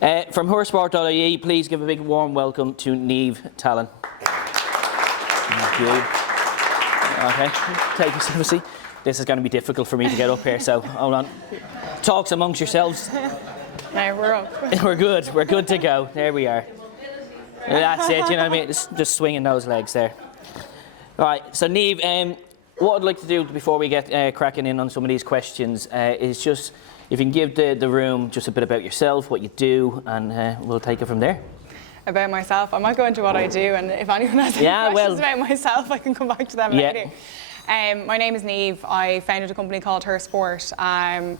From hersport.ie, please give a big warm welcome to Niamh Tallon. Thank you. Okay, take yourself a seat. This is going to be difficult for me to get up here, so hold on. Talks amongst yourselves. No, we're up. We're good to go. There we are. That's it, you know what I mean? Just swinging those legs there. All right, so Niamh, what I'd like to do before we get cracking in on some of these questions is just, if you can give the room just a bit about yourself, what you do, and we'll take it from there. About myself, I might go into what I do, and if anyone has any questions about myself, I can come back to them later. My name is Niamh. I founded a company called hersport, kind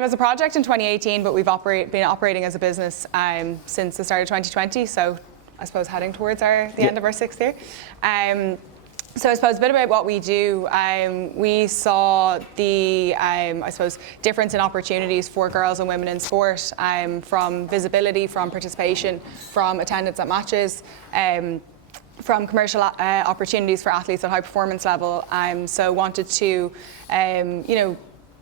of as a project in 2018, but we've been operating as a business since the start of 2020, so I suppose heading towards the end of our 6th year. So I suppose a bit about what we do. We saw the, I suppose, difference in opportunities for girls and women in sport, from visibility, from participation, from attendance at matches, from commercial opportunities for athletes at high performance level. So wanted to,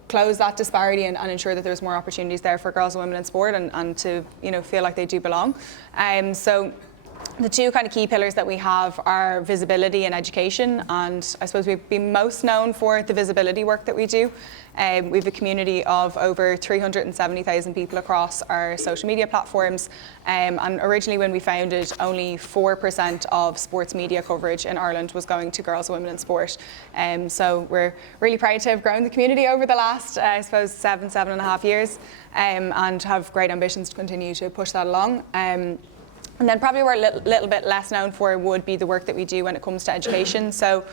close that disparity and ensure that there's more opportunities there for girls and women in sport, and to feel like they do belong. So the two kind of key pillars that we have are visibility and education, and I suppose we've been most known for the visibility work that we do. We have a community of over 370,000 people across our social media platforms, and originally when we founded, only 4% of sports media coverage in Ireland was going to girls and women in sport. So we're really proud to have grown the community over the last, I suppose, 7.5 years, and have great ambitions to continue to push that along. And then probably we're a little bit less known for would be the work that we do when it comes to education. So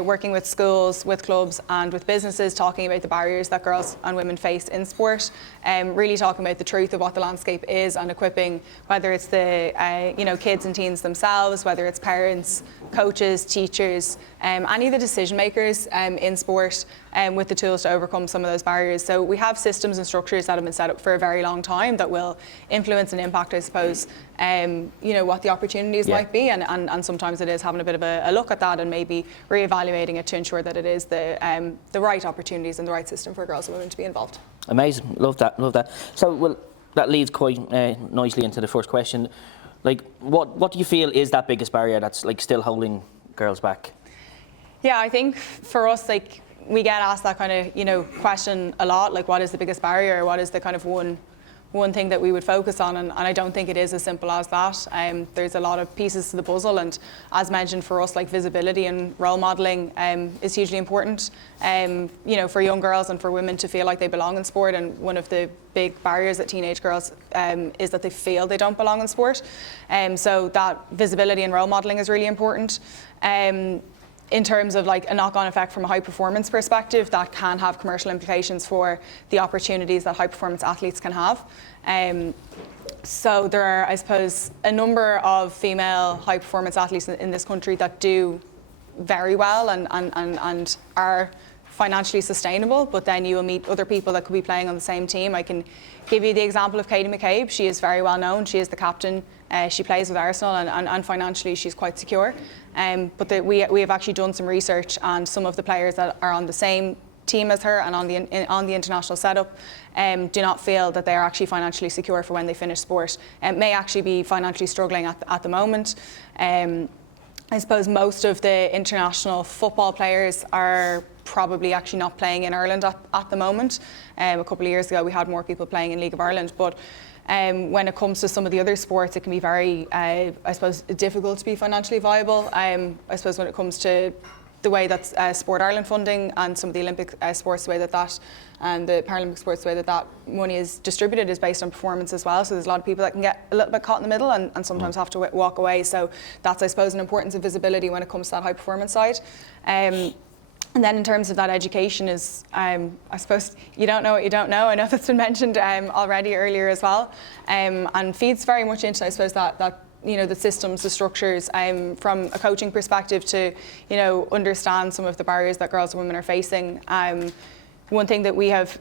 working with schools, with clubs and with businesses, talking about the barriers that girls and women face in sport, really talking about the truth of what the landscape is, and equipping, whether it's the kids and teens themselves, whether it's parents, coaches, teachers, any of the decision makers in sport, with the tools to overcome some of those barriers. So we have systems and structures that have been set up for a very long time that will influence and impact, I suppose, what the opportunities might be, and sometimes it is having a bit of a look at that and maybe re-evaluating it to ensure that it is the right opportunities and the right system for girls and women to be involved. Amazing, love that. So, well, that leads quite nicely into the first question. Like, what do you feel is that biggest barrier that's like still holding girls back? Yeah, I think for us, like, we get asked that kind of question a lot, like what is the biggest barrier, what is the kind of one thing that we would focus on, and I don't think it is as simple as that. There's a lot of pieces to the puzzle, and as mentioned, for us, like, visibility and role modelling is hugely important, for young girls and for women to feel like they belong in sport. And one of the big barriers that teenage girls is that they feel they don't belong in sport. So that visibility and role modelling is really important. In terms of like a knock-on effect from a high performance perspective, that can have commercial implications for the opportunities that high performance athletes can have. So there are, I suppose, a number of female high performance athletes in this country that do very well and are financially sustainable, but then you will meet other people that could be playing on the same team. I can give you the example of Katie McCabe. She is very well known. She is the captain. She plays with Arsenal, and financially she's quite secure. But we have actually done some research, and some of the players that are on the same team as her and on the international setup do not feel that they are actually financially secure for when they finish sport, and may actually be financially struggling at the moment. I suppose most of the international football players are probably actually not playing in Ireland at the moment. A couple of years ago we had more people playing in League of Ireland, but when it comes to some of the other sports, it can be very, I suppose, difficult to be financially viable. I suppose when it comes to the way that Sport Ireland funding and some of the Olympic sports, the way that and the Paralympic sports, the way that money is distributed is based on performance as well. So there's a lot of people that can get a little bit caught in the middle and sometimes have to walk away. So that's, I suppose, an importance of visibility when it comes to that high performance side. And then in terms of that education is, I suppose, you don't know what you don't know. I know that's been mentioned already earlier as well, and feeds very much into, I suppose, that the systems, the structures, from a coaching perspective to, understand some of the barriers that girls and women are facing. One thing that we have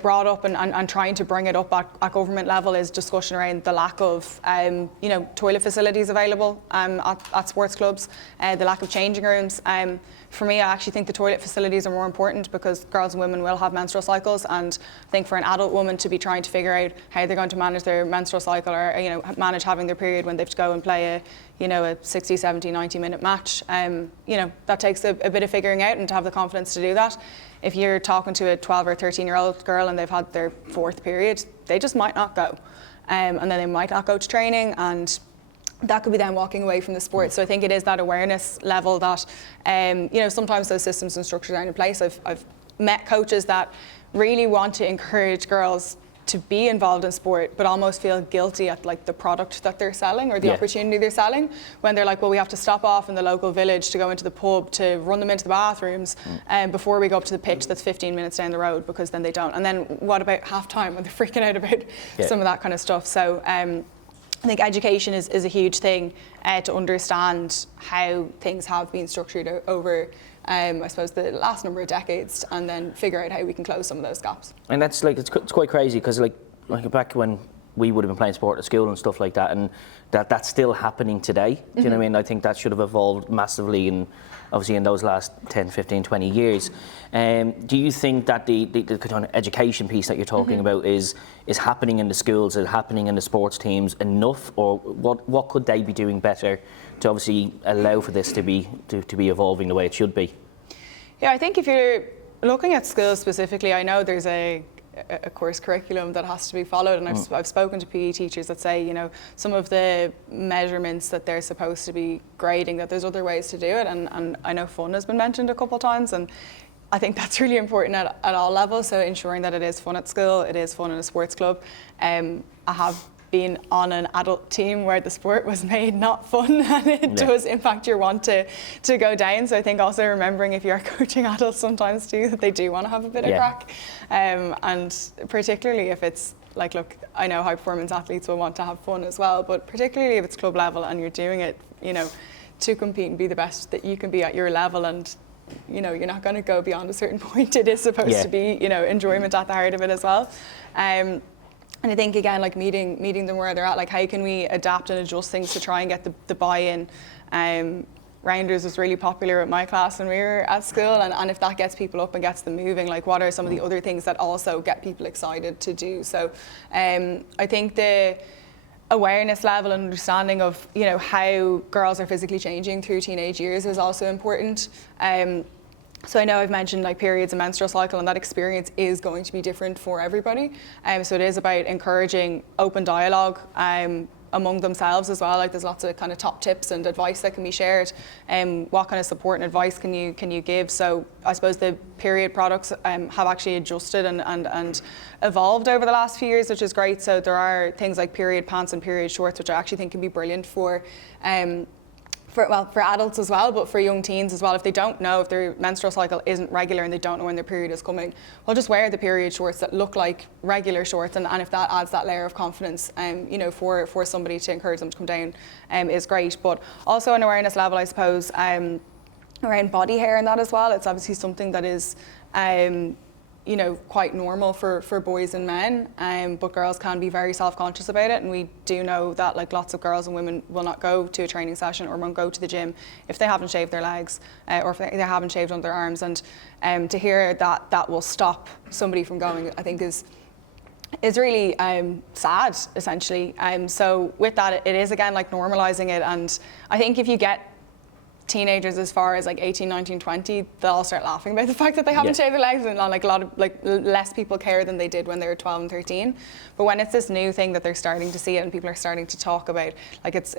brought up and trying to bring it up at government level is discussion around the lack of, toilet facilities available at sports clubs, the lack of changing rooms. For me, I actually think the toilet facilities are more important because girls and women will have menstrual cycles, and I think for an adult woman to be trying to figure out how they're going to manage their menstrual cycle or manage having their period when they have to go and play a 60, 70, 90-minute match, that takes a bit of figuring out, and to have the confidence to do that. If you're talking to a 12 or 13-year-old girl and they've had their 4th period, they just might not go, and then they might not go to training, and that could be them walking away from the sport. So I think it is that awareness level that, sometimes those systems and structures aren't in place. I've met coaches that really want to encourage girls to be involved in sport, but almost feel guilty at like the product that they're selling or the opportunity they're selling, when they're like, well, we have to stop off in the local village to go into the pub to run them into the bathrooms before we go up to the pitch that's 15 minutes down the road, because then they don't. And then what about half time when they're freaking out about some of that kind of stuff? So I think education is a huge thing to understand how things have been structured over, I suppose, the last number of decades, and then figure out how we can close some of those gaps. And that's like, it's quite crazy, because like back when we would have been playing sport at school and stuff like that, and that's still happening today. Do you know what I mean? I think that should have evolved massively, and obviously in those last 10, 15, 20 years. Do you think that the kind of education piece that you're talking about is happening in the schools, is happening in the sports teams enough, or what could they be doing better to obviously allow for this to be evolving the way it should be? Yeah, I think if you're looking at schools specifically, I know there's a course curriculum that has to be followed, and I've spoken to PE teachers that say, some of the measurements that they're supposed to be grading, that there's other ways to do it, and I know fun has been mentioned a couple of times, and I think that's really important at all levels. So ensuring that it is fun at school, it is fun in a sports club. I have been on an adult team where the sport was made not fun, and it does impact your want to go down. So I think also remembering, if you are coaching adults sometimes too, that they do want to have a bit of crack, and particularly if it's like, look, I know high performance athletes will want to have fun as well, but particularly if it's club level and you're doing it, to compete and be the best that you can be at your level, and you're not going to go beyond a certain point. It is supposed to be, enjoyment at the heart of it as well. And I think, again, like meeting them where they're at, like how can we adapt and adjust things to try and get the buy-in. Rounders was really popular at my class when we were at school, and if that gets people up and gets them moving, like what are some of the other things that also get people excited to do? So I think the awareness level and understanding of how girls are physically changing through teenage years is also important. So I know I've mentioned like periods and menstrual cycle, and that experience is going to be different for everybody. So it is about encouraging open dialogue among themselves as well. Like there's lots of kind of top tips and advice that can be shared. What kind of support and advice can you give? So I suppose the period products have actually adjusted and evolved over the last few years, which is great. So there are things like period pants and period shorts, which I actually think can be brilliant for adults as well, but for young teens as well. If they don't know, if their menstrual cycle isn't regular and they don't know when their period is coming, well, just wear the period shorts that look like regular shorts, and if that adds that layer of confidence, for somebody to encourage them to come down, is great. But also an awareness level, I suppose, around body hair and that as well. It's obviously something that is quite normal for boys and men, but girls can be very self-conscious about it, and we do know that like lots of girls and women will not go to a training session or won't go to the gym if they haven't shaved their legs or if they haven't shaved under their arms, and to hear that will stop somebody from going, I think is really sad, essentially. So with that, it is again like normalizing it, and I think if you get teenagers as far as like 18, 19, 20, they'll all start laughing about the fact that they haven't shaved their legs, and like a lot of less people care than they did when they were 12 and 13. But when it's this new thing that they're starting to see it and people are starting to talk about, like it's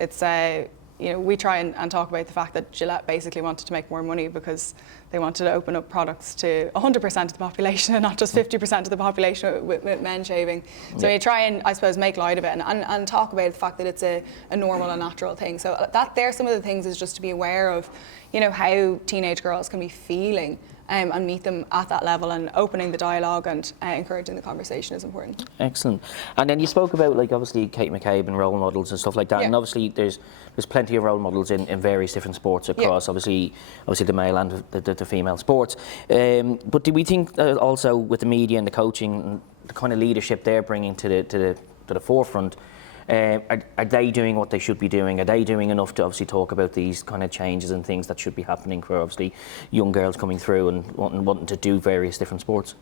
we try and talk about the fact that Gillette basically wanted to make more money because they wanted to open up products to 100% of the population and not just 50% of the population with men shaving. So we try and, I suppose, make light of it and talk about the fact that it's a normal and natural thing. So that there, some of the things is just to be aware of, how teenage girls can be feeling and meet them at that level, and opening the dialogue and encouraging the conversation is important. Excellent. And then you spoke about, like, obviously Kate McCabe and role models and stuff like that. Yeah. And obviously there's plenty of role models in various different sports across, obviously the male and the female sports. But do we think also with the media and the coaching and the kind of leadership they're bringing to the forefront, are they doing what they should be doing? Are they doing enough to obviously talk about these kind of changes and things that should be happening for obviously young girls coming through and wanting to do various different sports?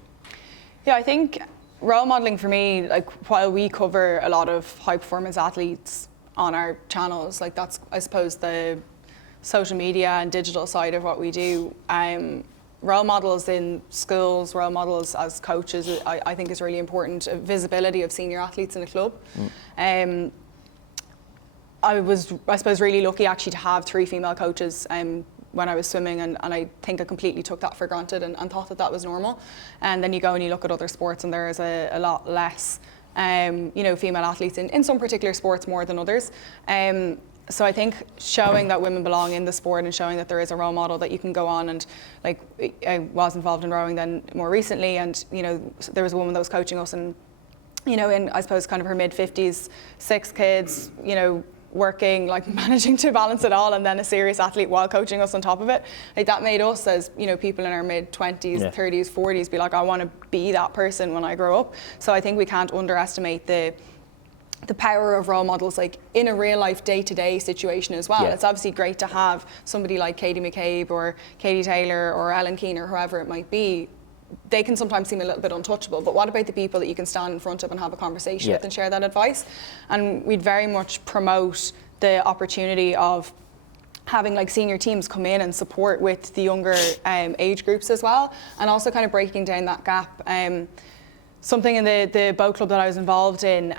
Yeah, I think role modelling for me, like, while we cover a lot of high performance athletes on our channels, like, that's, I suppose, the social media and digital side of what we do. Role models in schools, role models as coaches, I think is really important. Visibility of senior athletes in the club. I was, I suppose, really lucky actually to have 3 female coaches when I was swimming, and I think I completely took that for granted and thought that that was normal. And then you go and you look at other sports and there is a lot less female athletes in some particular sports more than others. So I think showing that women belong in the sport and showing that there is a role model that you can go on, and, like, I was involved in rowing then more recently, and there was a woman that was coaching us, and in, I suppose, kind of her mid-50s, 6 kids, working, like, managing to balance it all, and then a serious athlete while coaching us on top of it. Like, that made us, as people in our mid-20s, 30s, 40s, be like, I want to be that person when I grow up. So I think we can't underestimate the power of role models, like, in a real life day-to-day situation as well. It's obviously great to have somebody like Katie McCabe or Katie Taylor or Ellen Keane or whoever it might be. They can sometimes seem a little bit untouchable, but what about the people that you can stand in front of and have a conversation with and share that advice? And we'd very much promote the opportunity of having, like, senior teams come in and support with the younger age groups as well, and also kind of breaking down that gap. Something in the boat club that I was involved in,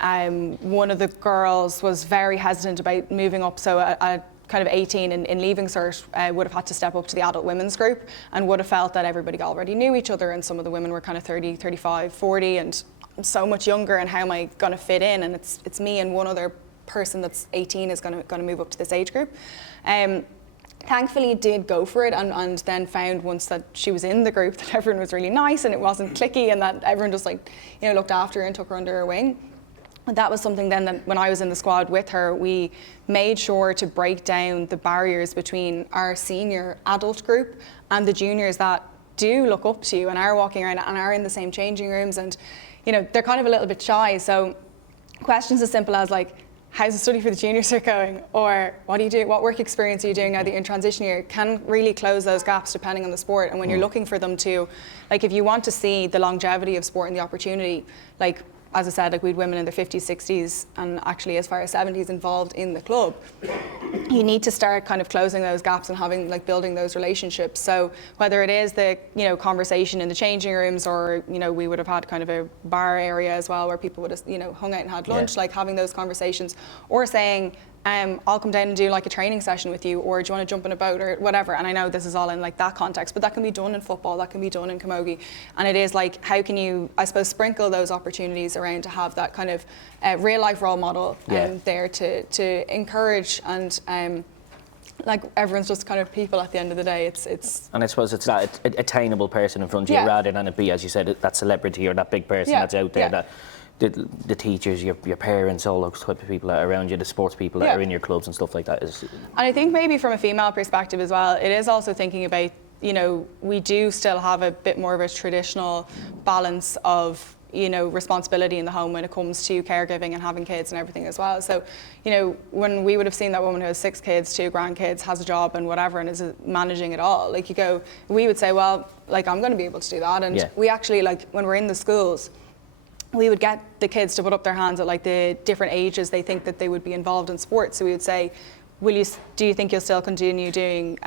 one of the girls was very hesitant about moving up, so at kind of 18 in leaving cert would have had to step up to the adult women's group, and would have felt that everybody already knew each other, and some of the women were kind of 30, 35, 40, and I'm so much younger, and how am I going to fit in? And it's me and one other person that's 18 is going to move up to this age group. Thankfully did go for it, and then found once that she was in the group that everyone was really nice and it wasn't cliquey, and that everyone just, like, looked after her and took her under her wing. And that was something then that when I was in the squad with her, we made sure to break down the barriers between our senior adult group and the juniors that do look up to you and are walking around and are in the same changing rooms, and they're kind of a little bit shy. So questions as simple as, like, how's the study for the junior cert going? Or what do you do? What work experience are you doing now that you're in transition year? Can really close those gaps depending on the sport. And when you're looking for them to, like, if you want to see the longevity of sport and the opportunity, like, as I said, like, we had women in their 50s, 60s, and actually as far as 70s involved in the club. You need to start kind of closing those gaps and having, like, building those relationships. So whether it is the, conversation in the changing rooms, or, we would have had kind of a bar area as well where people would have, hung out and had lunch, like, having those conversations, or saying, I'll come down and do, like, a training session with you, or do you want to jump in a boat or whatever. And I know this is all in, like, that context, but that can be done in football, that can be done in camogie. And it is like, how can you, I suppose, sprinkle those opportunities around to have that kind of real life role model there to encourage, and like, everyone's just kind of people at the end of the day. It's and I suppose it's that attainable person in front of you, rather than it be, as you said, that celebrity or that big person that's out there, that the teachers, your parents, all those type of people that are around you, the sports people that are in your clubs and stuff like that. And I think maybe from a female perspective as well, it is also thinking about, we do still have a bit more of a traditional balance of, responsibility in the home when it comes to caregiving and having kids and everything as well. So, when we would have seen that woman who has 6 kids, 2 grandkids, has a job and whatever, and is managing it all, like, we would say, well, like, I'm going to be able to do that. And we actually, like, when we're in the schools, we would get the kids to put up their hands at, like, the different ages they think that they would be involved in sports. So we would say, do you think you'll still continue doing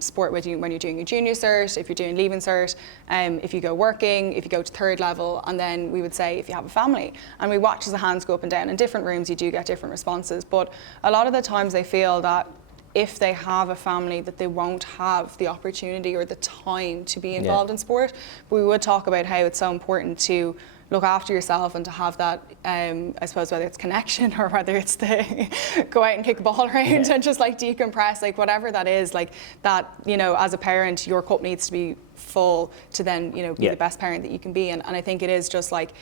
sport with you when you're doing your junior cert, if you're doing leaving cert, if you go working, if you go to 3rd level? And then we would say, if you have a family. And we watch as the hands go up and down. In different rooms you do get different responses, but a lot of the times they feel that if they have a family, that they won't have the opportunity or the time to be involved in sport. But we would talk about how it's so important to look after yourself and to have that, I suppose, whether it's connection or whether it's the go out and kick a ball around and just like decompress, like whatever that is, like that, you know, as a parent, your cup needs to be full to then, you know, be the best parent that you can be. And I think it is just like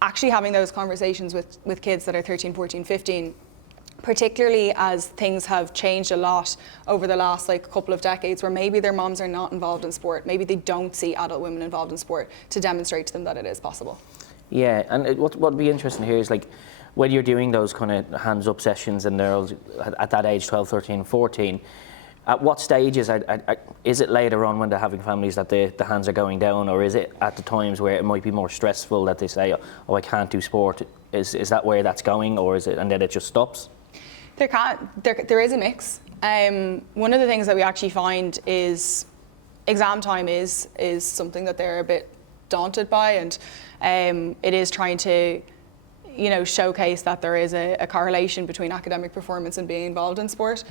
actually having those conversations with kids that are 13, 14, 15, particularly as things have changed a lot over the last like couple of decades, where maybe their moms are not involved in sport, maybe they don't see adult women involved in sport, to demonstrate to them that it is possible. Yeah, and what would be interesting here is like when you're doing those kind of hands up sessions and they're at that age, 12, 13, 14, at what stages is it later on when they're having families that the hands are going down, or is it at the times where it might be more stressful that they say, oh, I can't do sport? Is that where that's going, or is it, and then it just stops? There is a mix. One of the things that we actually find is exam time is something that they're a bit daunted by, and it is trying to, you know, showcase that there is a correlation between academic performance and being involved in sport.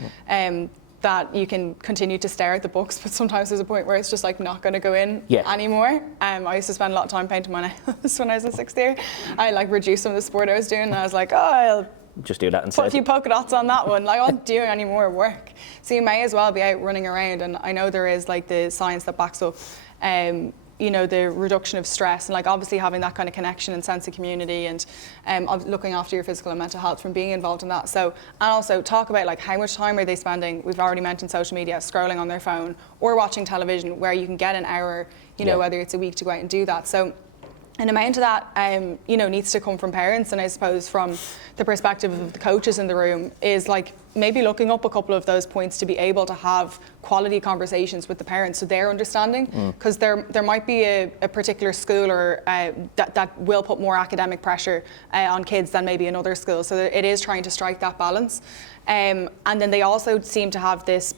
That you can continue to stare at the books, but sometimes there's a point where it's just like not going to go in anymore. I used to spend a lot of time painting my nails when I was in sixth year. I like reduced some of the sport I was doing, and I was like, oh, I'll just do that instead. Put a few polka dots on that one. Like, I won't do any more work. So you may as well be out running around. And I know there is like the science that backs up, you know, the reduction of stress, and like obviously having that kind of connection and sense of community, and looking after your physical and mental health from being involved in that. So, and also talk about like how much time are they spending, we've already mentioned social media, scrolling on their phone or watching television, where you can get an hour, you know, whether it's a week, to go out and do that. So an amount of that, you know, needs to come from parents, and I suppose from the perspective of the coaches in the room is like maybe looking up a couple of those points to be able to have quality conversations with the parents, so they're understanding, because there might be a particular school or that will put more academic pressure on kids than maybe another school. So it is trying to strike that balance, and then they also seem to have this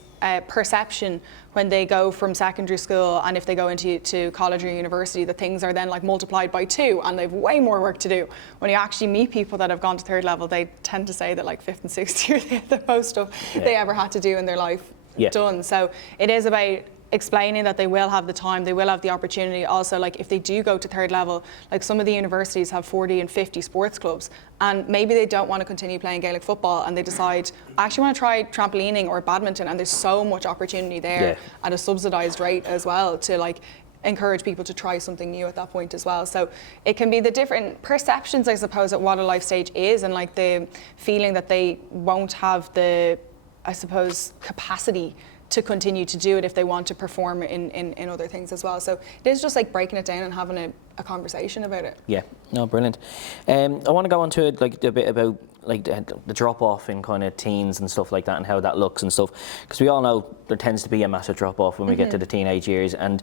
perception when they go from secondary school, and if they go into college or university, that things are then like multiplied by 2 and they've way more work to do. When you actually meet people that have gone to third level, they tend to say that like 5th and 6th year they had the most stuff they ever had to do in their life done. So it is about explaining that they will have the time, they will have the opportunity. Also, like if they do go to third level, like some of the universities have 40 and 50 sports clubs, and maybe they don't want to continue playing Gaelic football, and they decide, I actually want to try trampolining or badminton, and there's so much opportunity there at a subsidised rate as well to like encourage people to try something new at that point as well. So it can be the different perceptions, I suppose, at what a life stage is, and like the feeling that they won't have the, I suppose, capacity to continue to do it if they want to perform in other things as well. So it is just like breaking it down and having a conversation about it. Yeah, no, brilliant. I want to go on to like a bit about like the drop off in kind of teens and stuff like that, and how that looks and stuff, because we all know there tends to be a massive drop off when we get to the teenage years, and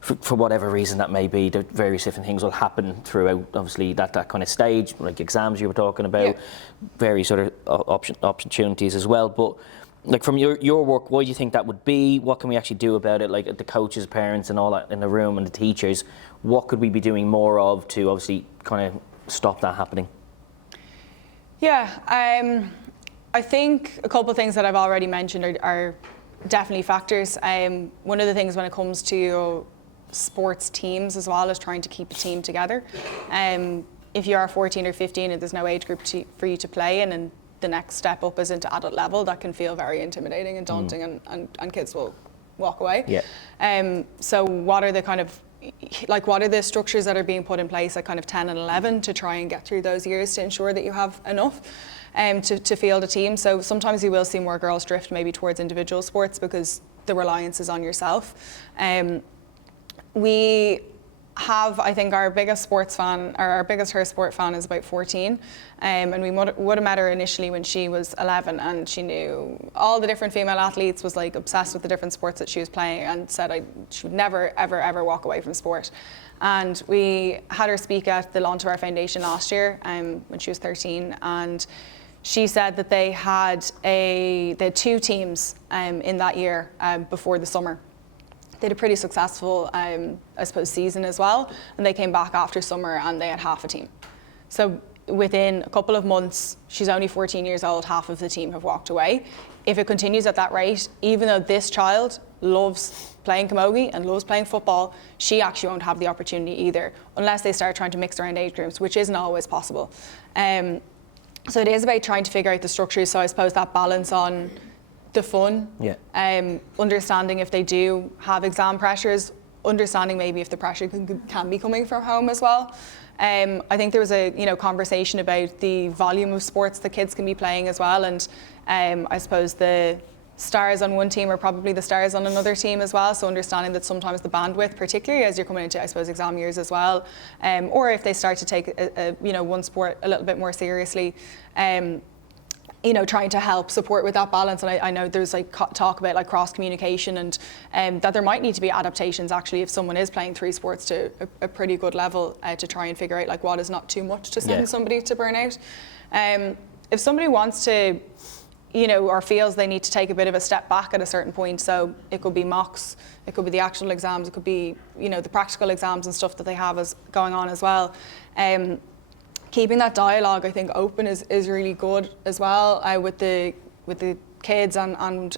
for whatever reason that may be, the various different things will happen throughout obviously that kind of stage, like exams you were talking about, various sort of opportunities as well. But like from your work, what do you think that would be? What can we actually do about it? Like the coaches, parents and all that in the room, and the teachers, what could we be doing more of to obviously kind of stop that happening? Yeah, I think a couple of things that I've already mentioned are definitely factors. One of the things when it comes to sports teams as well is trying to keep a team together. If you are 14 or 15 and there's no age group for you to play in, and the next step up is into adult level, that can feel very intimidating and daunting, and kids will walk away. So what are the kind of, like, what are the structures that are being put in place at kind of 10 and 11 to try and get through those years to ensure that you have enough to field a team? So sometimes you will see more girls drift maybe towards individual sports because the reliance is on yourself. We have, I think, our biggest sports fan, or our biggest her sport fan, is about 14, and we would have met her initially when she was 11, and she knew all the different female athletes, was like obsessed with the different sports that she was playing, and said she would never ever walk away from sport. And we had her speak at the launch of our foundation last year when she was 13, and she said that they had 2 teams in that year before the summer. They had a pretty successful, I suppose, season as well, and they came back after summer and they had half a team. So within a couple of months, she's only 14 years old, half of the team have walked away. If it continues at that rate, even though this child loves playing camogie and loves playing football, she actually won't have the opportunity either, unless they start trying to mix around age groups, which isn't always possible. So it is about trying to figure out the structures. So I suppose that balance on the fun, understanding if they do have exam pressures, understanding maybe if the pressure can be coming from home as well. I think there was a conversation about the volume of sports the kids can be playing as well, and I suppose the stars on one team are probably the stars on another team as well. So understanding that sometimes the bandwidth, particularly as you're coming into, I suppose, exam years as well, or if they start to take one sport a little bit more seriously, trying to help support with that balance. And I know there's like talk about like cross communication and that there might need to be adaptations actually if someone is playing 3 sports to a pretty good level to try and figure out like what is not too much to send somebody to burnout. If somebody wants to, or feels they need to take a bit of a step back at a certain point, so it could be mocks, it could be the actual exams, it could be the practical exams and stuff that they have as going on as well. Keeping that dialogue, I think, open is really good as well with the kids and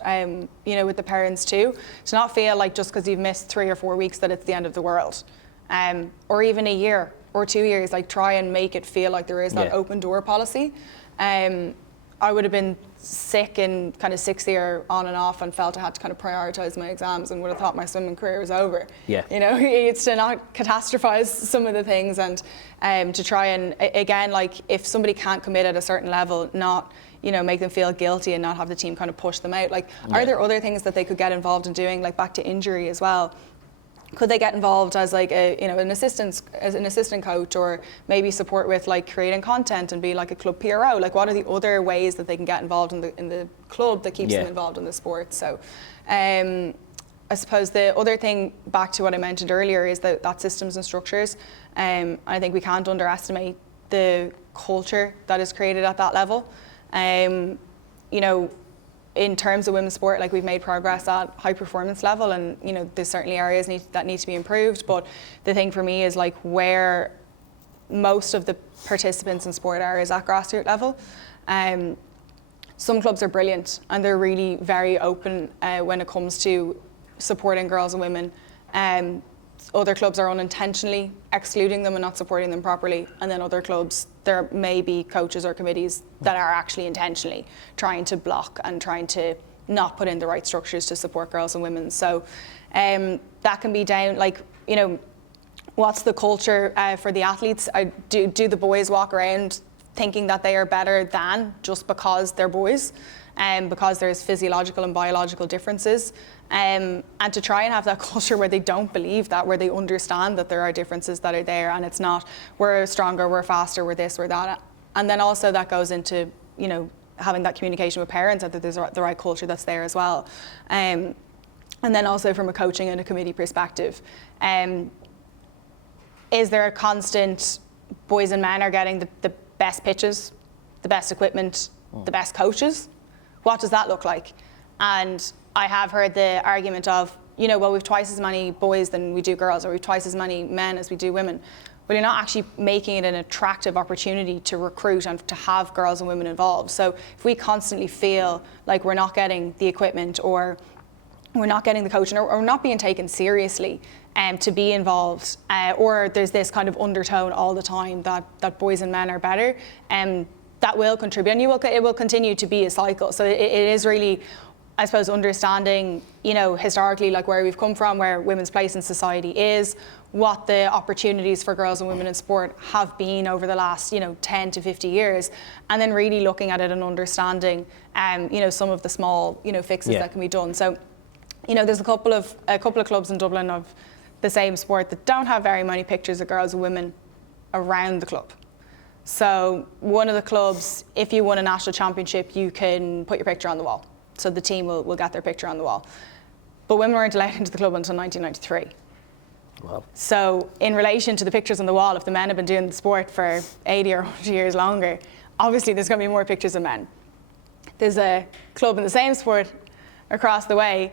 with the parents too. To not feel like just because you've missed 3 or 4 weeks that it's the end of the world, or even a year or 2 years. Like try and make it feel like there is that open door policy. I would have been sick in kind of 6th year on and off and felt I had to kind of prioritise my exams and would have thought my swimming career was over. It's to not catastrophize some of the things and to try and, again, like if somebody can't commit at a certain level, not make them feel guilty and not have the team kind of push them out. Like, are there other things that they could get involved in doing, like back to injury as well? Could they get involved as like an assistant coach, or maybe support with like creating content and be like a club PRO? Like, what are the other ways that they can get involved in the club that keeps them involved in the sport? So, I suppose the other thing, back to what I mentioned earlier, is that systems and structures. I think we can't underestimate the culture that is created at that level. In terms of women's sport, like we've made progress at high performance level, and there's certainly areas that need to be improved. But the thing for me is like where most of the participants in sport are is at grassroots level. Some clubs are brilliant and they're really very open when it comes to supporting girls and women. Other clubs are unintentionally excluding them and not supporting them properly, and then other clubs, there may be coaches or committees that are actually intentionally trying to block and trying to not put in the right structures to support girls and women. So that can be down, like, what's the culture for the athletes? Do the boys walk around thinking that they are better than just because they're boys, because there's physiological and biological differences? And to try and have that culture where they don't believe that, where they understand that there are differences that are there, and it's not we're stronger, we're faster, we're this, we're that. And then also that goes into having that communication with parents, that there's the right culture that's there as well. And then also from a coaching and a committee perspective, is there a constant boys and men are getting the best pitches, the best equipment, the best coaches? What does that look like? And I have heard the argument of, well, we've twice as many boys than we do girls, or we've twice as many men as we do women. But you're not actually making it an attractive opportunity to recruit and to have girls and women involved. So if we constantly feel like we're not getting the equipment, or we're not getting the coaching, or not being taken seriously to be involved, or there's this kind of undertone all the time that boys and men are better, that will contribute, and it will continue to be a cycle. So it is really, I suppose, understanding, historically, like where we've come from, where women's place in society is, what the opportunities for girls and women in sport have been over the last, 10 to 50 years, and then really looking at it and understanding, some of the small, fixes that can be done. So, there's a couple of clubs in Dublin of the same sport that don't have very many pictures of girls and women around the club. So one of the clubs, if you won a national championship, you can put your picture on the wall. So the team will get their picture on the wall. But women weren't allowed into the club until 1993. Wow. So in relation to the pictures on the wall, if the men have been doing the sport for 80 or 100 years longer, obviously there's going to be more pictures of men. There's a club in the same sport across the way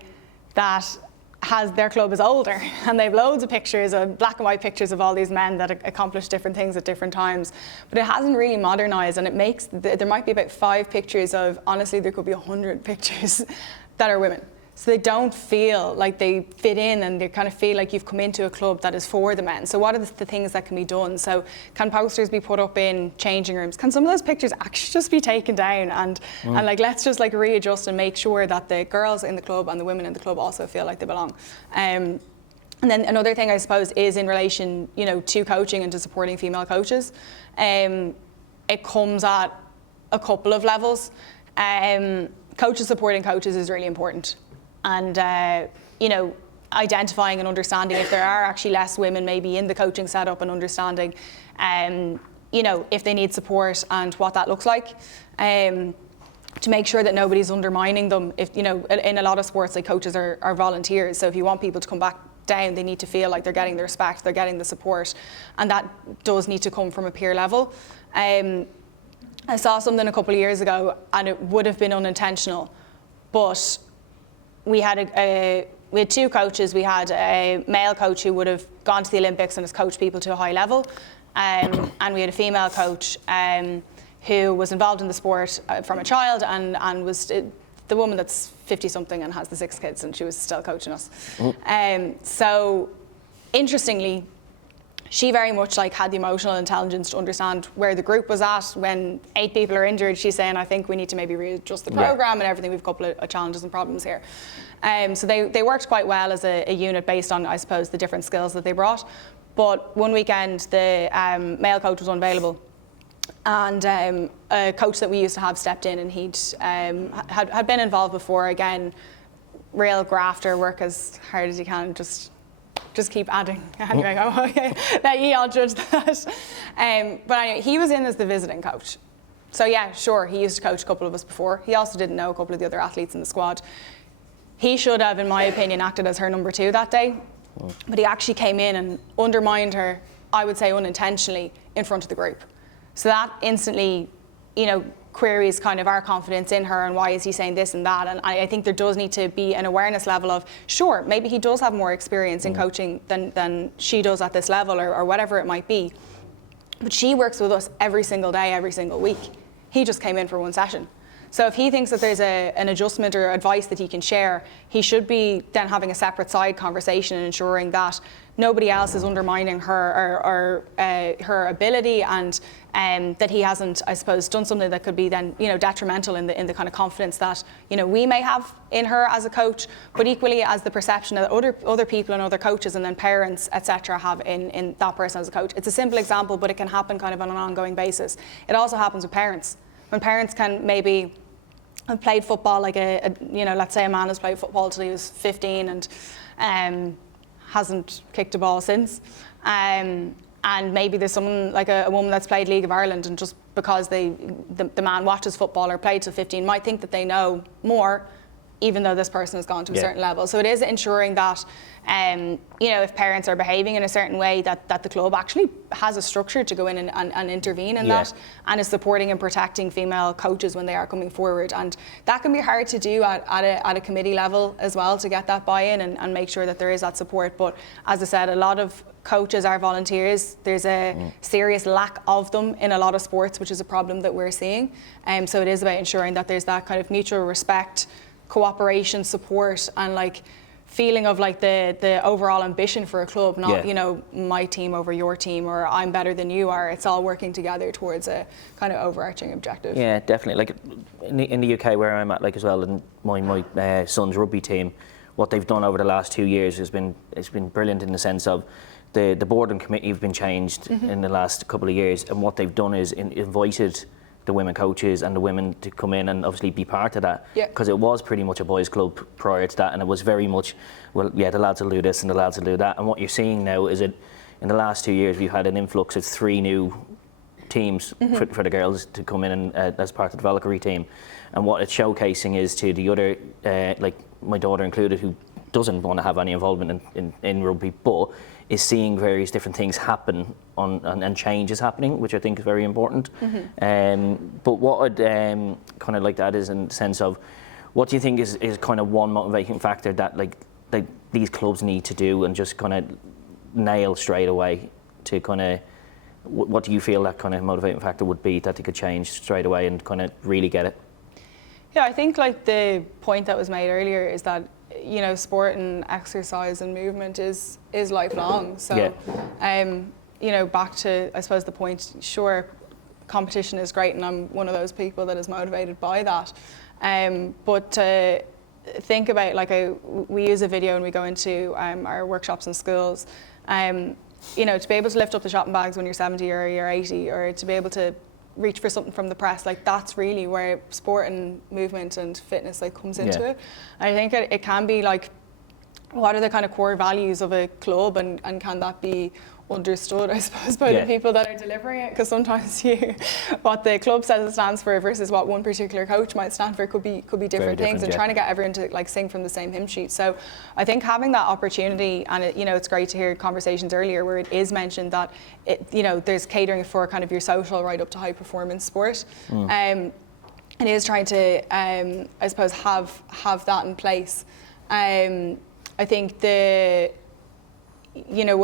that has, their club is older, and they have loads of pictures, of black and white pictures of all these men that accomplish different things at different times. But it hasn't really modernised, and it makes, there might be about 5 pictures of, honestly, there could be 100 pictures that are women. So they don't feel like they fit in, and they kind of feel like you've come into a club that is for the men. So what are the things that can be done? So can posters be put up in changing rooms? Can some of those pictures actually just be taken down and like let's just like readjust and make sure that the girls in the club and the women in the club also feel like they belong. And then another thing I suppose is in relation, you know, to coaching and to supporting female coaches. It comes at a couple of levels. Coaches supporting coaches is really important. And, you know, identifying and understanding if there are actually less women maybe in the coaching setup, and understanding, you know, if they need support and what that looks like, to make sure that nobody's undermining them. If, you know, in a lot of sports, like, coaches are volunteers. So if you want people to come back down, they need to feel like they're getting the respect, they're getting the support, and that does need to come from a peer level. I saw something a couple of years ago, and it would have been unintentional, but we had two coaches. We had a male coach who would have gone to the Olympics and has coached people to a high level, and we had a female coach who was involved in the sport from a child, and was the woman that's 50 something and has the 6 kids, and she was still coaching us. So interestingly, she very much like had the emotional intelligence to understand where the group was at when 8 people are injured. She's saying, I think we need to maybe readjust the program and everything. We've a couple of challenges and problems here. So they worked quite well as a unit based on, I suppose, the different skills that they brought. But one weekend, the male coach was unavailable, and a coach that we used to have stepped in, and he'd had been involved before. Again, real grafter, work as hard as you can, just keep adding. Anyway, okay, let ye all judge that. But anyway, he was in as the visiting coach. So yeah, sure, he used to coach a couple of us before. He also didn't know a couple of the other athletes in the squad. He should have, in my opinion, acted as her number 2 that day. But he actually came in and undermined her, I would say unintentionally, in front of the group. So that instantly, you know, queries kind of our confidence in her, and why is he saying this and that. And I think there does need to be an awareness level of, sure, maybe he does have more experience in coaching than she does at this level, or whatever it might be. But she works with us every single day, every single week. He just came in for one session. So if he thinks that there's an adjustment or advice that he can share, he should be then having a separate side conversation and ensuring that nobody else is undermining her or her ability, and that he hasn't, I suppose, done something that could be then, you know, detrimental in the kind of confidence that, you know, we may have in her as a coach, but equally as the perception that other people and other coaches and then parents, etc., have in that person as a coach. It's a simple example, but it can happen kind of on an ongoing basis. It also happens with parents. When parents can maybe have played football, like you know, let's say a man has played football till he was 15 and hasn't kicked a ball since. And maybe there's someone like a woman that's played League of Ireland, and just because the man watches football or played till 15 might think that they know more, even though this person has gone to a certain level. So it is ensuring that, you know, if parents are behaving in a certain way, that the club actually has a structure to go in and intervene in that, and is supporting and protecting female coaches when they are coming forward. And that can be hard to do at a committee level as well, to get that buy-in and make sure that there is that support. But as I said, a lot of coaches are volunteers. There's a serious lack of them in a lot of sports, which is a problem that we're seeing. So it is about ensuring that there's that kind of mutual respect, cooperation, support, and like feeling of like the overall ambition for a club, not you know, my team over your team, or I'm better than you are. It's all working together towards a kind of overarching objective. Yeah, definitely. Like in the UK where I'm at, like as well, in my son's rugby team, what they've done over the last 2 years has been brilliant, in the sense of the board and committee have been changed in the last couple of years, and what they've done is invited the women coaches and the women to come in and obviously be part of that, because it was pretty much a boys club prior to that, and it was very much, well, yeah, the lads will do this and the lads will do that. And what you're seeing now is in the last 2 years we've had an influx of 3 new teams for the girls to come in and as part of the Valkyrie team. And what it's showcasing is to the other, like my daughter included, who doesn't want to have any involvement in rugby, but is seeing various different things happen and changes happening, which I think is very important. But what I'd kind of like to add is, in the sense of, what do you think is kind of one motivating factor that like these clubs need to do and just kind of nail straight away to kind of, what do you feel that kind of motivating factor would be that they could change straight away and kind of really get it? Yeah, I think like the point that was made earlier is that, sport and exercise and movement is lifelong. So, back to, I suppose, the point, sure, competition is great, and I'm one of those people that is motivated by that. But to think about, we use a video when we go into our workshops in schools, to be able to lift up the shopping bags when you're 70 or you're 80, or to be able to reach for something from the press, that's really where sport and movement and fitness comes into it. I think it can be what are the kind of core values of a club, and can that be understood, I suppose, by the people that are delivering it? Because sometimes what the club says it stands for versus what one particular coach might stand for could be different things, and trying to get everyone to sing from the same hymn sheet. So I think having that opportunity, and it's great to hear conversations earlier where it is mentioned that there's catering for kind of your social right up to high performance sport. It is trying to I suppose have that in place. I think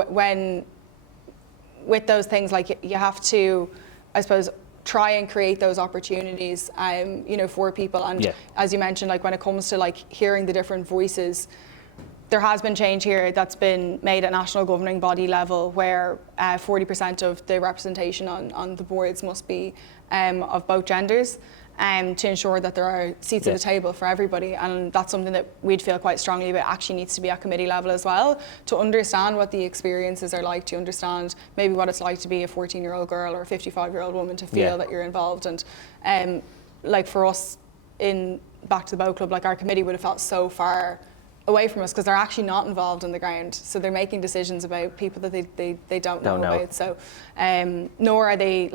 when with those things, you have to, I suppose, try and create those opportunities, for people. And as you mentioned, when it comes to hearing the different voices, there has been change here that's been made at national governing body level, where 40% of the representation on the boards must be of both genders. To ensure that there are seats at the table for everybody. And that's something that we'd feel quite strongly about actually needs to be at committee level as well, to understand what the experiences are like, to understand maybe what it's like to be a 14-year-old girl or a 55-year-old woman, to feel that you're involved. And for us in Back to the Boat Club, our committee would have felt so far away from us because they're actually not involved in the ground. So they're making decisions about people that they don't know about. So nor are they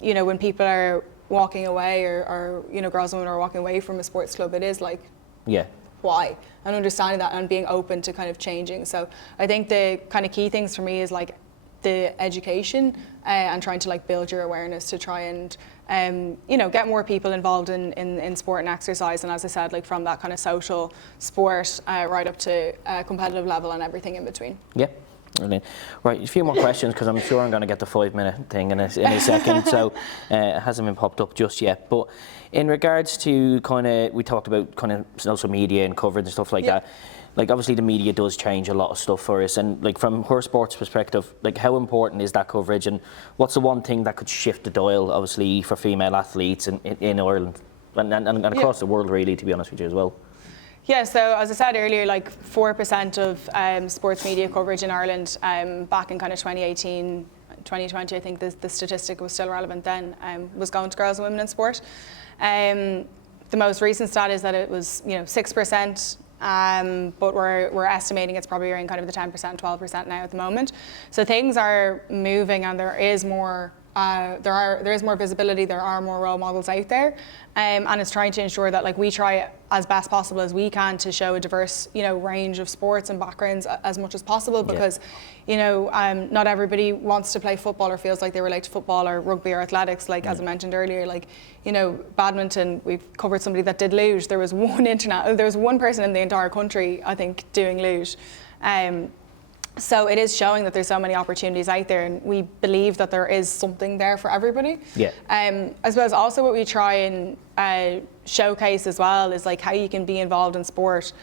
when people are walking away or girls and women are walking away from a sports club, it is why, and understanding that and being open to kind of changing. So I think the kind of key things for me is the education and trying to build your awareness to try and get more people involved in sport and exercise, and as I said, from that kind of social sport right up to competitive level and everything in between. Brilliant. Right, a few more questions, because I'm sure I'm going to get the 5-minute thing in a second, so it hasn't been popped up just yet. But in regards to we talked about kind of social media and coverage and stuff like that. Obviously the media does change a lot of stuff for us, and from her sports perspective, how important is that coverage, and what's the one thing that could shift the dial, obviously, for female athletes in Ireland and across the world, really, to be honest with you as well? Yeah, so as I said earlier, 4% of sports media coverage in Ireland back in kind of 2018, 2020, I think the statistic was still relevant then, was going to girls and women in sport. The most recent stat is that it was 6%, but we're estimating it's probably around kind of the 10%, 12% now at the moment. So things are moving, and there is more visibility, there are more role models out there, and it's trying to ensure that we try as best possible as we can to show a diverse range of sports and backgrounds as much as possible, because not everybody wants to play football or feels like they relate to football or rugby or athletics, as I mentioned earlier. Badminton, we've covered somebody that did luge. There was one person in the entire country, I think, doing luge. So it is showing that there's so many opportunities out there, and we believe that there is something there for everybody. I suppose also what we try and showcase as well is how you can be involved in sport.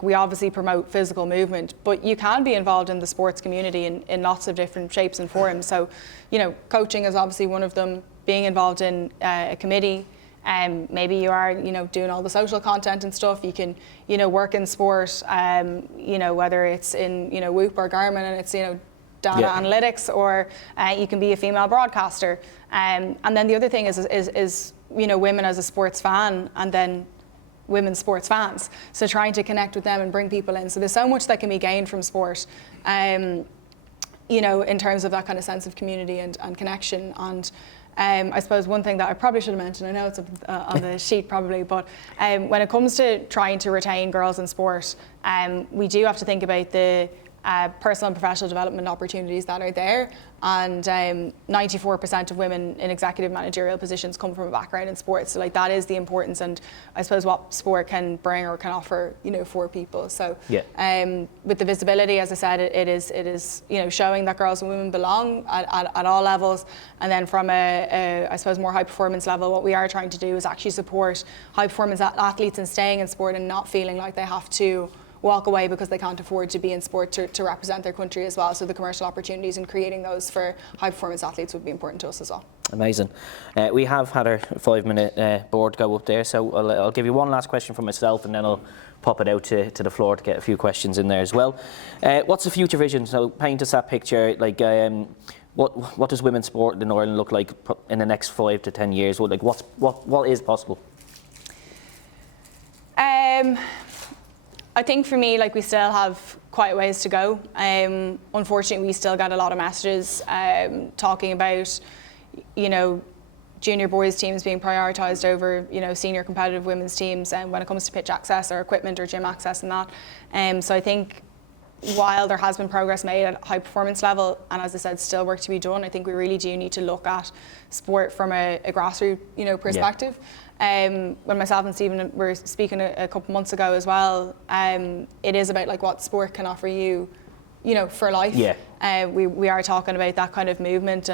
We obviously promote physical movement, but you can be involved in the sports community in lots of different shapes and forms. So, coaching is obviously one of them, being involved in a committee. Maybe you are, doing all the social content and stuff. You can, work in sport, whether it's in, Whoop or Garmin, and it's, data analytics, or you can be a female broadcaster. And then the other thing is women as a sports fan, and then women's sports fans. So trying to connect with them and bring people in. So there's so much that can be gained from sport, in terms of that kind of sense of community and connection. And I suppose one thing that I probably should have mentioned, I know it's on the sheet probably, but when it comes to trying to retain girls in sport, we do have to think about the personal and professional development opportunities that are there. And 94% of women in executive managerial positions come from a background in sports. So that is the importance, and I suppose what sport can bring or can offer, for people. So with the visibility, as I said, it is showing that girls and women belong at all levels. And then from a I suppose more high performance level, what we are trying to do is actually support high performance athletes in staying in sport and not feeling like they have to walk away because they can't afford to be in sport to represent their country as well. So the commercial opportunities and creating those for high performance athletes would be important to us as well. Amazing. We have had our 5-minute board go up there, so I'll give you one last question from myself, and then I'll pop it out to the floor to get a few questions in there as well. What's the future vision? So paint us that picture. Like, what does women's sport in Ireland look like in the next 5 to 10 years? What is possible? I think for me, like, we still have quite a ways to go. Unfortunately, we still get a lot of messages talking about, you know, junior boys teams being prioritised over, you know, senior competitive women's teams, and when it comes to pitch access or equipment or gym access and that. So I think while there has been progress made at high performance level, and as I said, still work to be done, I think we really do need to look at sport from a grassroots, you know, perspective. When myself and Stephen were speaking a couple months ago as well, it is about like what sport can offer you, you know, for life. Yeah. We are talking about that kind of movement,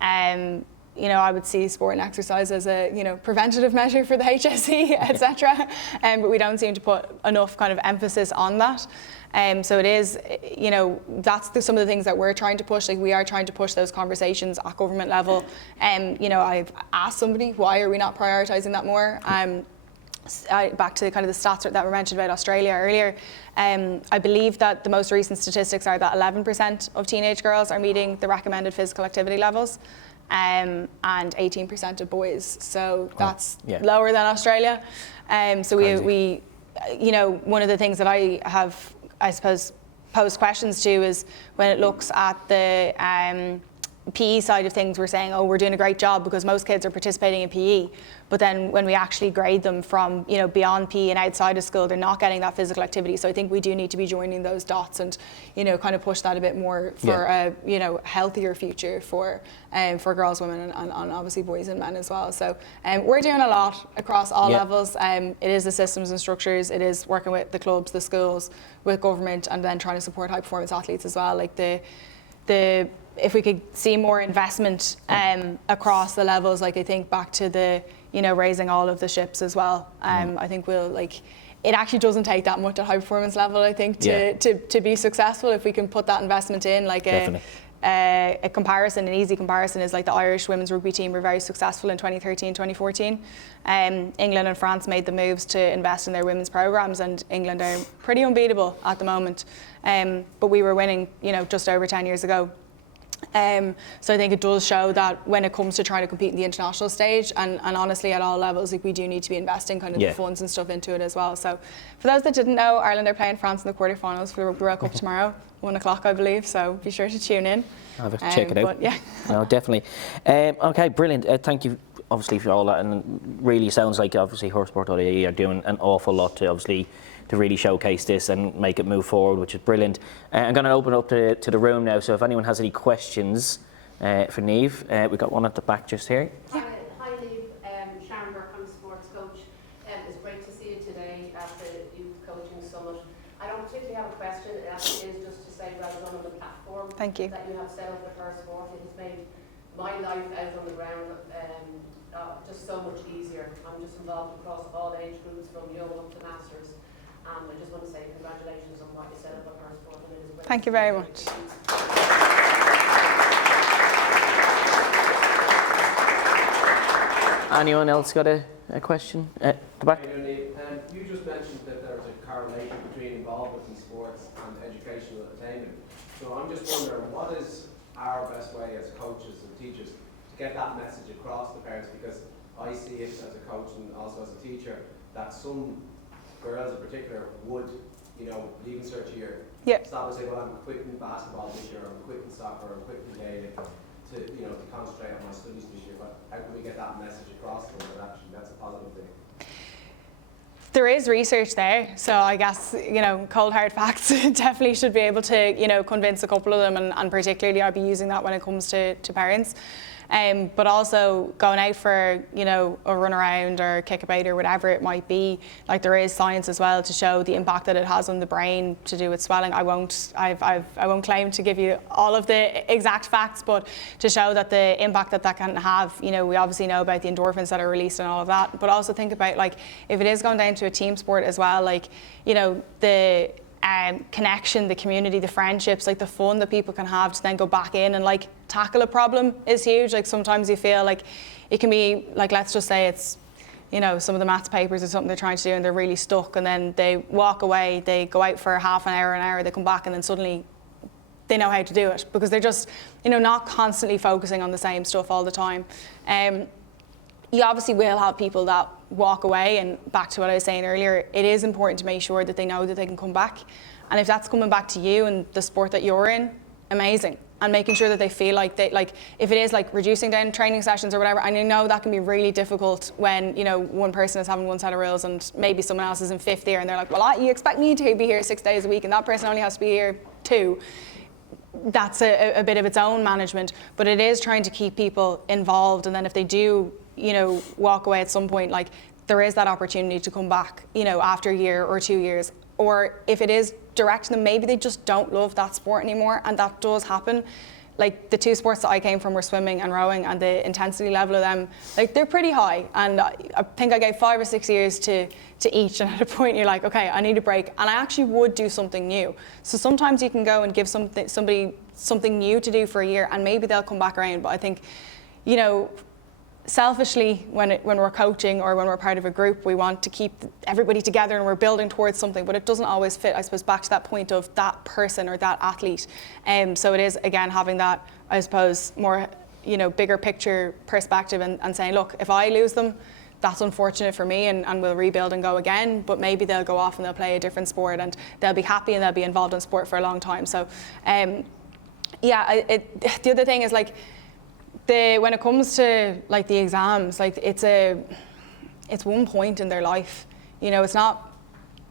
and you know, I would see sport and exercise as a, you know, preventative measure for the HSE, etc. But we don't seem to put enough kind of emphasis on that. So it is, you know, that's some of the things that we're trying to push. Like, we are trying to push those conversations at government level. You know, I've asked somebody, why are we not prioritising that more? Back to kind of the stats that were mentioned about Australia earlier, I believe that the most recent statistics are that 11% of teenage girls are meeting the recommended physical activity levels, and 18% of boys. So that's lower than Australia. So we, you know, one of the things that I have, I suppose, posed questions to is when it looks at the PE side of things, we're saying, oh, we're doing a great job because most kids are participating in PE. But then when we actually grade them from, you know, beyond PE and outside of school, they're not getting that physical activity. So I think we do need to be joining those dots and, you know, kind of push that a bit more for a, you know, healthier future for girls, women, and obviously boys and men as well. So we're doing a lot across all levels. It is the systems and structures. It is working with the clubs, the schools, with government, and then trying to support high performance athletes as well. Like if we could see more investment across the levels, like I think back to the, you know, raising all of the ships as well. I think we'll, like, it actually doesn't take that much at high performance level, I think, to be successful. If we can put that investment in, like a comparison, an easy comparison is like the Irish women's rugby team were very successful in 2013, 2014. England and France made the moves to invest in their women's programs, and England are pretty unbeatable at the moment. But we were winning, you know, just over 10 years ago. So I think it does show that when it comes to trying to compete in the international stage, and honestly at all levels, like, we do need to be investing kind of the funds and stuff into it as well. So for those that didn't know, Ireland are playing France in the quarterfinals for the World Cup tomorrow, 1 o'clock I believe, so be sure to tune in. I'll have to check it out. Yeah. No, definitely. Okay, brilliant. Thank you obviously for all that, and really sounds like obviously Horsport.ie are doing an awful lot to really showcase this and make it move forward, which is brilliant. I'm going to open up to the room now, so if anyone has any questions for Niamh, we've got one at the back just here. Hi Niamh, Sharon Burke, I'm a sports coach. It's great to see you today at the Youth Coaching Summit. I don't particularly have a question, it actually is just to say well done on the platform Thank you. that you have set up with Horsport. It has made my life out on the ground just so much easier. I'm just involved across all age groups from young up to masters. I just want to say congratulations on what you set up at Horsport. Thank you very much. Anyone else got a question at the back? You just mentioned that there's a correlation between involvement in sports and educational attainment. So I'm just wondering, what is our best way as coaches and teachers to get that message across to parents? Because I see it as a coach and also as a teacher that some girls in particular would, you know, leaving cert year, stop and say, well, I'm quitting basketball this year, or I'm quitting soccer, or I'm quitting Gaelic to, you know, to concentrate on my studies this year. But how can we get that message across to them that actually that's a positive thing? There is research there, so I guess, you know, cold hard facts definitely should be able to, you know, convince a couple of them, and particularly I'd be using that when it comes to parents. But also going out for, you know, a run around or kick about or whatever it might be. Like, there is science as well to show the impact that it has on the brain to do with swelling. I won't claim to give you all of the exact facts, but to show that the impact that can have, you know, we obviously know about the endorphins that are released and all of that, but also think about, like, if it is going down to a team sport as well, like, you know, the connection, the community, the friendships, like the fun that people can have to then go back in and like tackle a problem is huge. Like, sometimes you feel like it can be like, let's just say it's, you know, some of the maths papers or something they're trying to do and they're really stuck, and then they walk away, they go out for half an hour, they come back, and then suddenly they know how to do it because they're just, you know, not constantly focusing on the same stuff all the time. You obviously will have people that walk away, and back to what I was saying earlier, it is important to make sure that they know that they can come back. And if that's coming back to you and the sport that you're in, amazing. And making sure that they feel like they, like, if it is like reducing down training sessions or whatever, and you know that can be really difficult when, you know, one person is having one set of rules and maybe someone else is in fifth year and they're like, well, you expect me to be here 6 days a week and that person only has to be here 2. That's a bit of its own management, but it is trying to keep people involved. And then if they do, you know, walk away at some point, like, there is that opportunity to come back, you know, after a year or 2 years. Or if it is directing them, maybe they just don't love that sport anymore, and that does happen. Like, the 2 sports that I came from were swimming and rowing, and the intensity level of them, like, they're pretty high. And I think I gave 5 or 6 years to each, and at a point you're like, okay, I need a break, and I actually would do something new. So sometimes you can go and give somebody something new to do for a year, and maybe they'll come back around. But I think, you know, selfishly, when we're coaching or when we're part of a group, we want to keep everybody together and we're building towards something, but it doesn't always fit, I suppose, back to that point of that person or that athlete. So it is, again, having that, I suppose, more, you know, bigger picture perspective and saying, look, if I lose them, that's unfortunate for me, and we'll rebuild and go again, but maybe they'll go off and they'll play a different sport and they'll be happy and they'll be involved in sport for a long time. So, the other thing is, like, when it comes to, like, the exams, like, it's one point in their life. You know, it's not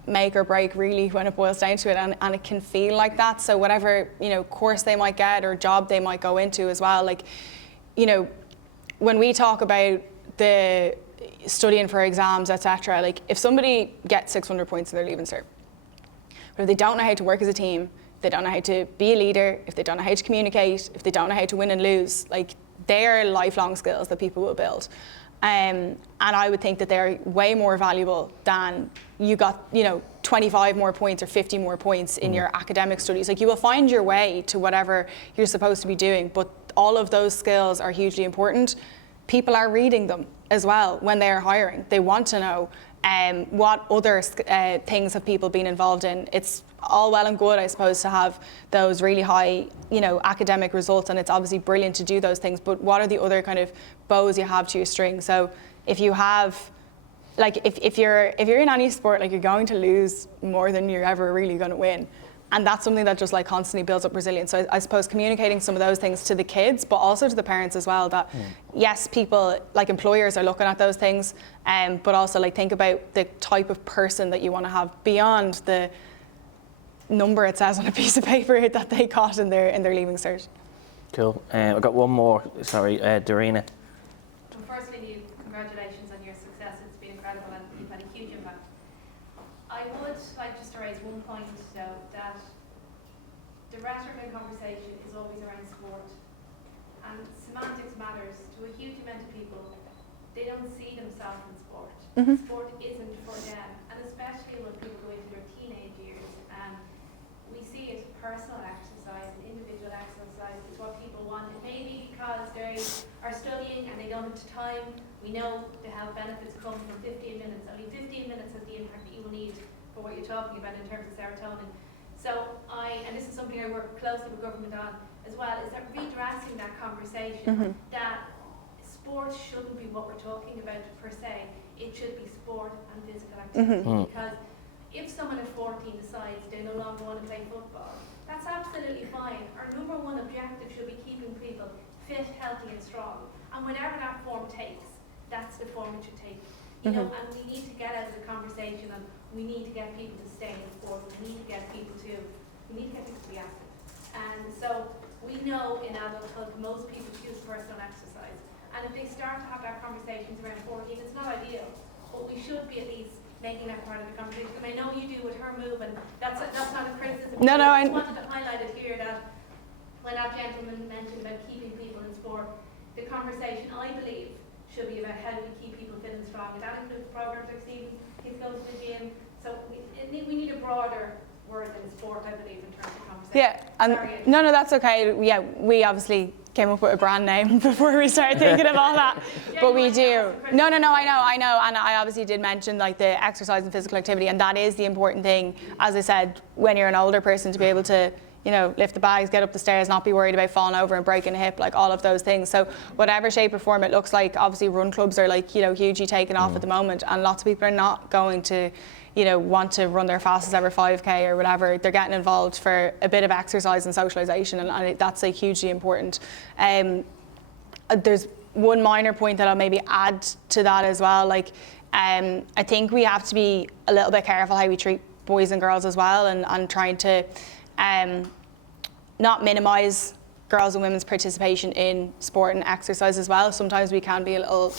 make or break really when it boils down to it, and it can feel like that. So whatever, you know, course they might get or job they might go into as well, like, you know, when we talk about the studying for exams, etc., like, if somebody gets 600 points in their Leaving Cert, but if they don't know how to work as a team, they don't know how to be a leader, if they don't know how to communicate, if they don't know how to win and lose, like, they are lifelong skills that people will build. And I would think that they're way more valuable than you got, you know, 25 more points or 50 more points in your academic studies. Like, you will find your way to whatever you're supposed to be doing, but all of those skills are hugely important. People are reading them as well when they're hiring. They want to know what other things have people been involved in. It's all well and good, I suppose, to have those really high, you know, academic results, and it's obviously brilliant to do those things, but what are the other kind of bows you have to your string? So if you have, like, if you're in any sport, like, you're going to lose more than you're ever really going to win. And that's something that just, like, constantly builds up resilience. So I suppose communicating some of those things to the kids, but also to the parents as well, that yes, people, like, employers are looking at those things, but also, like, think about the type of person that you want to have beyond the number it says on a piece of paper that they got in their Leaving Cert. Cool. I've got one more. Sorry, Dorina. Well, firstly, Niamh, congratulations on your success. It's been incredible and you've had a huge impact. I would like just to raise one point, though, that the rhetoric and conversation is always around sport. And semantics matters to a huge amount of people. They don't see themselves in sport. Sport isn't for them. And especially when people go into their teenage years, we see it personal exercise and individual exercise is what people want. It may be because they are studying and they don't have time. We know the health benefits come from 15 minutes. Only 15 minutes has the impact that you will need for what you're talking about in terms of serotonin. So and this is something I work closely with government on as well, is that redressing that conversation, that sport shouldn't be what we're talking about per se. It should be sport and physical activity, because if someone at 14 decides they no longer want to play football, that's absolutely fine. Our number one objective should be keeping people fit, healthy and strong. And whatever that form takes, that's the form it should take. You know, and we need to get out of the conversation, and we need to get people to stay in sport. We need to get people to be active. And so we know in adulthood most people choose first on exercise. And if they start to have that conversations around 14, it's not ideal, but we should be at least making that part of the conversation. I know you do with her move, and that's not a criticism. No, I no, just wanted to highlight it here that when that gentleman mentioned about keeping people in sport, the conversation, I believe, should be about how do we keep people fit and strong. And that includes programs like Stephen, kids go to the gym. So we need a broader word than sport, I believe, in terms of conversation. Yeah, and Sorry. no, that's okay. Yeah, we obviously came up with a brand name before we started thinking of all that, but we do. No, I know, and I obviously did mention like the exercise and physical activity, and that is the important thing, as I said, when you're an older person, to be able to, you know, lift the bags, get up the stairs, not be worried about falling over and breaking a hip, like all of those things. So whatever shape or form it looks like, obviously run clubs are like, you know, hugely taken off at the moment, and lots of people are not going to, you know, want to run their fastest ever 5K or whatever. They're getting involved for a bit of exercise and socialisation, and that's like hugely important. There's one minor point that I'll maybe add to that as well. Like, I think we have to be a little bit careful how we treat boys and girls as well, and trying to not minimise girls and women's participation in sport and exercise as well. Sometimes we can be a little,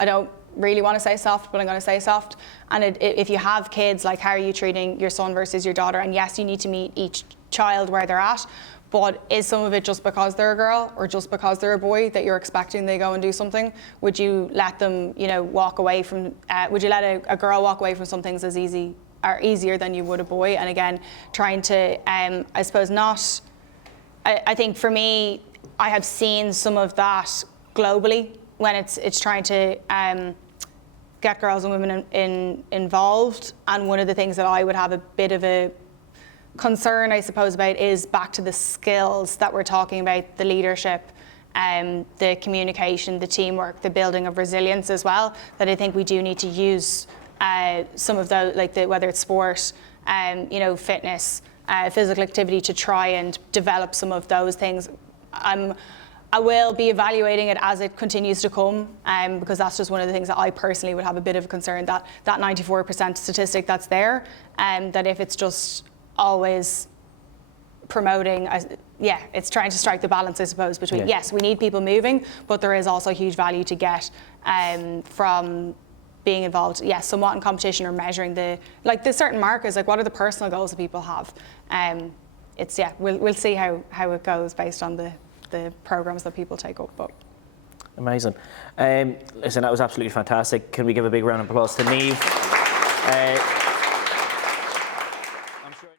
I don't really want to say soft, but I'm going to say soft. And if you have kids, like, how are you treating your son versus your daughter? And yes, you need to meet each child where they're at, but is some of it just because they're a girl or just because they're a boy that you're expecting they go and do something? Would you let them, you know, walk away from, would you let a girl walk away from some things as easy or easier than you would a boy? And again, trying to, I suppose not, I think for me, I have seen some of that globally when it's trying to get girls and women involved. And one of the things that I would have a bit of a concern, I suppose, about is back to the skills that we're talking about, the leadership, the communication, the teamwork, the building of resilience as well, that I think we do need to use some of those, like whether it's sport, you know, fitness, physical activity, to try and develop some of those things. I will be evaluating it as it continues to come, because that's just one of the things that I personally would have a bit of a concern, that 94% statistic that's there, that if it's just always promoting, it's trying to strike the balance, I suppose, between, yes, we need people moving, but there is also huge value to get from being involved, somewhat in competition or measuring the certain markers, like what are the personal goals that people have. We'll see how it goes based on the programs that people take up. But amazing. Listen, that was absolutely fantastic. Can we give a big round of applause to Niamh?